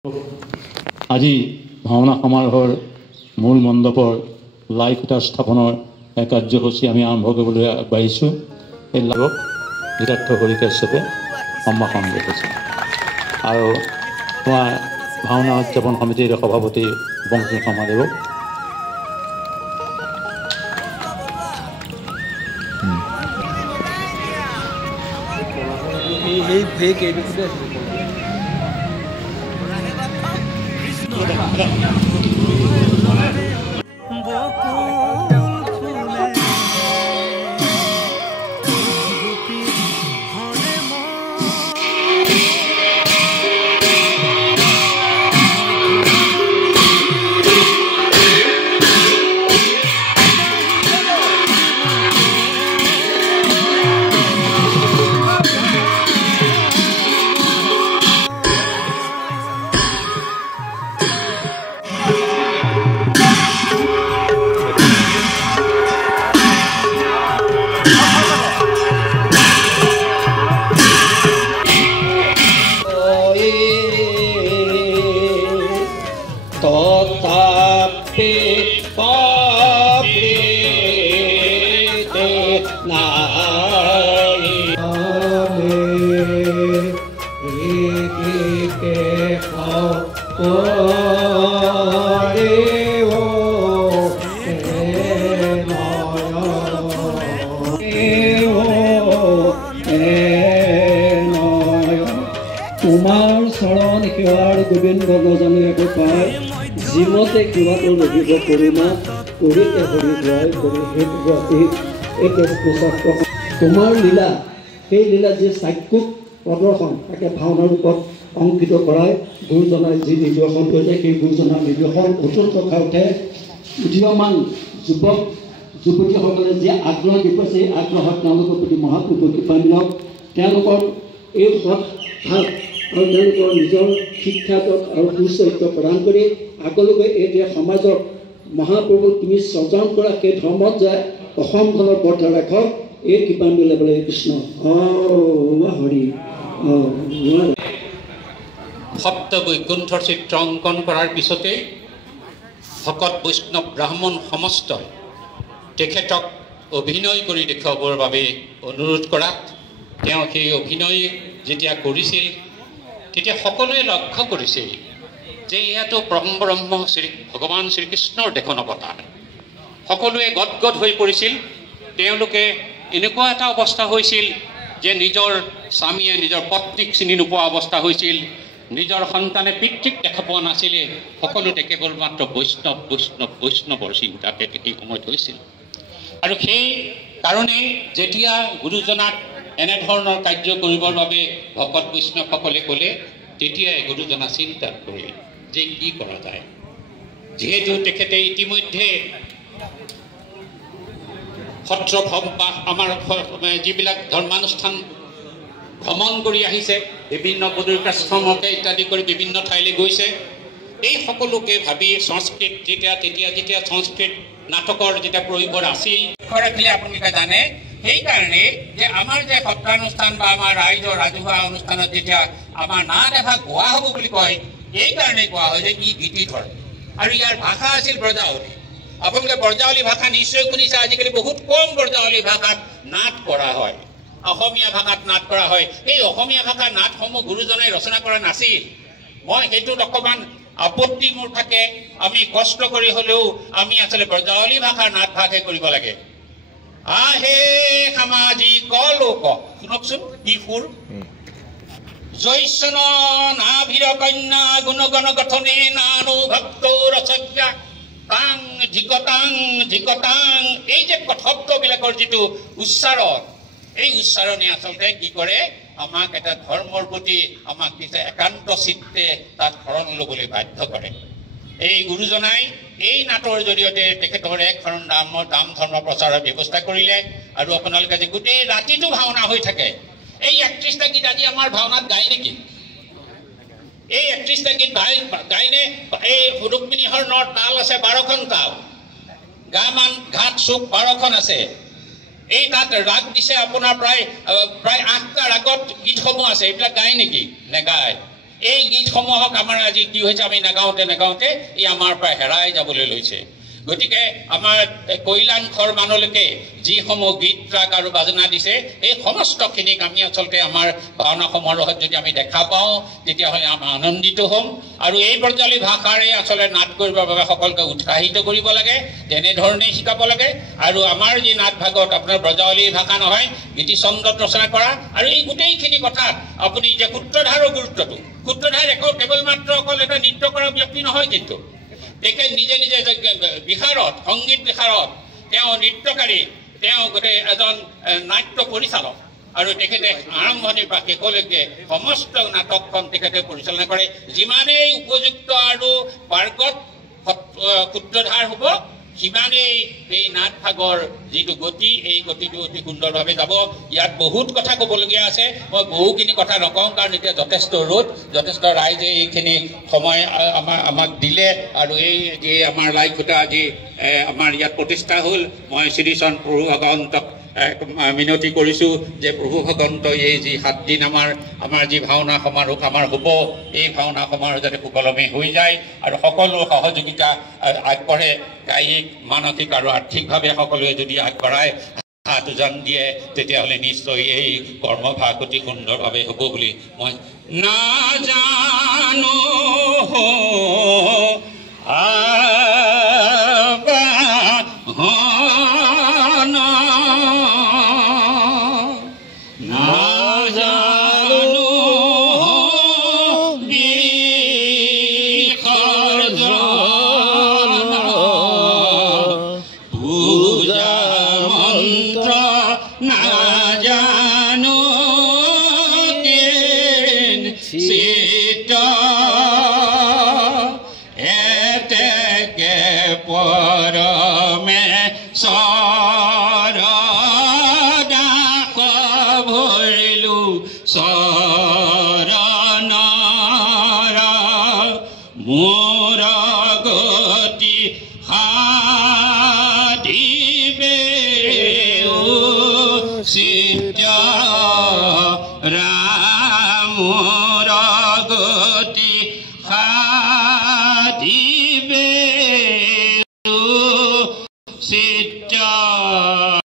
আজি ভাওনা সমাৰোহৰ মূল মণ্ডপৰ লাই খুঁটা স্থাপনৰ কাৰ্যসূচী আমি আৰম্ভ কৰিবলৈ আগবাঢ়িছোঁ। এই লাগক ধীৰাৰ্থ হৰিকাশ্যপে সম্ভাষণ কৰিছে আৰু তোমাৰ ভাওনা উদযাপন সমিতিৰ সভাপতি বংশী শৰ্মাদেৱক তোমাৰ চৰণ সেৱাৰ গোবিন্দ গজনীয়ে পায় জীৱতে কিবাটো লাগিব কৰোণা কৰিতে হৰি জয় কৰি তোমাৰ লীলা সেই লীলা যি চাক্ষুক প্ৰদৰ্শন তাকে ভাওনাৰ ৰূপত অংকিত কৰাই গুৰুজনাই যি নিৰ্দেশন কৰিছে সেই গুৰুজনাৰ নিৰ্দেশন অটুট ৰখা উঠে উদীয়মান যুৱক যুৱতীসকলে যি আগ্ৰহ দেখুৱাইছে সেই আগ্ৰহত তেওঁলোকৰ প্ৰতি মহাপ্ৰভু কৃপা দিয়ক তেওঁলোকৰ এই সৎ ভাৱ আৰু তেওঁলোকৰ নিজৰ শিক্ষাত আৰু সুচৰিত্ৰ প্ৰদান কৰি আগলৈকে এই সমাজক মহাপ্ৰভু তুমি স্বজন কৰা সেই ধৰ্মত যায় অসমখনৰ পথ ৰাখক এই কৃপান্বিত ল'বলৈ কৃষ্ণ হৰি সপ্ত বৈকুণ্ঠৰ চিত্ৰ অংকন কৰাৰ পিছতেই ভকত বৈষ্ণৱ ব্ৰাহ্মণ সমস্তই তেখেতক অভিনয় কৰি দেখুৱাবৰ বাবে অনুৰোধ কৰাত তেওঁ সেই অভিনয় যেতিয়া কৰিছিল তেতিয়া সকলোৱে লক্ষ্য কৰিছিল যে ইয়াতো পৰম ব্ৰহ্ম ভগৱান শ্ৰীকৃষ্ণৰ দেশন অৱতাৰ। সকলোৱে গদগদ হৈ পৰিছিল। তেওঁলোকে এনেকুৱা এটা অৱস্থা হৈছিল যে নিজৰ স্বামীয়ে নিজৰ পত্নীক চিনি নোপোৱা অৱস্থা হৈছিল, নিজৰ সন্তানে পিতৃক দেখা পোৱা নাছিলে। সকলোতে কেৱল মাত্ৰ বৈষ্ণৱ বৈষ্ণৱ বৈষ্ণৱৰ চিন্তাতে সেই সময়ত হৈছিল। আৰু সেই কাৰণেই যেতিয়া গুৰুজনাক এনেধৰণৰ কাৰ্য কৰিবৰ বাবে ভকত বৈষ্ণৱসকলে ক'লে তেতিয়াই গুৰুজনা চিন্তা কৰিলে যে কি কৰা যায়। যিহেতু তেখেতে ইতিমধ্যে সত্ৰ বা আমাৰ যিবিলাক ধৰ্মানুষ্ঠান ভ্ৰমণ কৰি আহিছে, বিভিন্ন বদৰিকাশ্ৰমকে ইত্যাদি কৰি বিভিন্ন ঠাইলৈ গৈছে, এই সকলোকে ভাবি সংস্কৃত যেতিয়া সংস্কৃত নাটকৰ যেতিয়া প্ৰয়োভৰ আছিল ৰাখিলে আপোনালোকে জানে। সেইকাৰণে যে আমাৰ যে সত্ৰানুষ্ঠান বা আমাৰ ৰাইজৰ ৰাজহুৱা অনুষ্ঠানত যেতিয়া আমাৰ নাট এভাগ গোৱা হ'ব বুলি কয়, এইকাৰণে কোৱা হয় যে ই গীতিধৰ আৰু ইয়াৰ ভাষা আছিল ব্ৰজাৱলী। আপোনালোকে ব্ৰজাৱলী ভাষা নিশ্চয় শুনিছে। আজিকালি বহুত কম ব্ৰজাৱলী ভাষাত নাট কৰা হয়, অসমীয়া ভাষাত নাট কৰা হয়। এই অসমীয়া ভাষাৰ নাটসমূহ গুৰুজনাই ৰচনা কৰা নাছিল। মই সেইটোত অকণমান আপত্তি মোৰ থাকে। আমি কষ্ট কৰি হ'লেও আমি আচলতে ব্ৰজাৱলী ভাষাৰ নাট ভাগহে কৰিব লাগে। আহে সামাজিক লোক শুনকচোন কি সুৰ। জৈষ্ণ নাভিৰ কন্যা গুণগণ গঠনে নানু ভক্ত ৰচক্যা তাং ধিকতাং ধিকতাং। এই যে শব্দবিলাকৰ যিটো উচ্চাৰণ, এই উচ্চাৰণে আচলতে কি কৰে, আমাক এটা ধৰ্মৰ প্ৰতি আমাক একান্ত চিত্তে তাত শৰণ ল'বলৈ বাধ্য কৰে। এই গুৰুজনাই এই নাটৰ জৰিয়তে তেখেতৰ এক শৰণ দাম ধৰ্ম প্ৰচাৰৰ ব্যৱস্থা কৰিলে। আৰু আপোনালোকে যে গোটেই ৰাতিটো ভাওনা হৈ থাকে, এই 31টা গীত আজি আমাৰ ভাওনাত গায় নেকি? এই 31টা গীত গায়নে? এই ৰুক্মিণী হৰণৰ তাল আছে 12খন তাল, গামান ঘাট চুক 12খন আছে। এই তাত ৰাগ দিছে আপোনাৰ প্ৰায় 8টা ৰাগত গীতসমূহ আছে। এইবিলাক গায় নেকি? নেগায়। এই গীতসমূহক আমাৰ আজি কি হৈছে আমি নাগাওঁতে ই আমাৰ পৰা হেৰাই যাবলৈ লৈছে গতিকে আমাৰ কৈলাংখৰ মানুহলৈকে যিসমূহ গীত ৰাগ আৰু বাজনা দিছে এই সমস্তখিনিক আমি আচলতে আমাৰ ভাওনা সমাৰোহত যদি আমি দেখা পাওঁ তেতিয়াহ'লে আমি আনন্দিত হ'ম আৰু এই ব্ৰজাৱলী ভাষাৰে আচলতে নাট কৰিবৰ বাবে সকলোকে উৎসাহিত কৰিব লাগে তেনেধৰণে শিকাব লাগে আৰু আমাৰ যি নাট ভাগত আপোনাৰ ব্ৰজাৱলী ভাষা নহয় গীতিচন্দত ৰচনা কৰা আৰু এই গোটেইখিনি কথাত আপুনি যে সূত্ৰধাৰৰ গুৰুত্বটো সূত্ৰধাৰ কেৱল মাত্ৰ অকল এটা নৃত্য কৰা ব্যক্তি নহয় কিন্তু তেখেত নিজে নিজে বিশাৰদ সংগীত বিশাৰদ তেওঁ নৃত্যকাৰী তেওঁ গোটেই এজন নাট্য পৰিচালক আৰু তেখেতে আৰম্ভণিৰ পৰা শেষলৈকে সমস্ত নাটকখন তেখেতে পৰিচালনা কৰে যিমানেই উপযুক্ত আৰু পাৰ্গত সূত্ৰধাৰ হ'ব সিমানেই এই নাট ভাগৰ যিটো গতি এই গতিটো অতি সুন্দৰভাৱে যাব ইয়াত বহুত কথা ক'বলগীয়া আছে মই বহুখিনি কথা নকওঁ কাৰণ এতিয়া যথেষ্ট ৰ'দ যথেষ্ট ৰাইজে এইখিনি সময় আমাক দিলে আৰু এই যে আমাৰ লাইখুটা আজি আমাৰ ইয়াত প্ৰতিষ্ঠা হ'ল মই শ্ৰীচৰণ প্ৰভু ভগৱন্তক মিনতি কৰিছোঁ যে প্ৰভু ভগৱন্তই এই যি 7 দিন আমাৰ যি ভাওনা সমাৰোহ আমাৰ হ'ব এই ভাওনা সমাৰোহ যাতে সুকলমে হৈ যায় আৰু সকলো সহযোগিতা আগবঢ়ে কায়িক মানসিক আৰু আৰ্থিকভাৱে সকলোৱে যদি আগবঢ়ায় হাত উজান দিয়ে তেতিয়াহ'লে নিশ্চয় এই কৰ্মভাগ অতি সুন্দৰভাৱে হ'ব বুলি মই নাজানো Ramu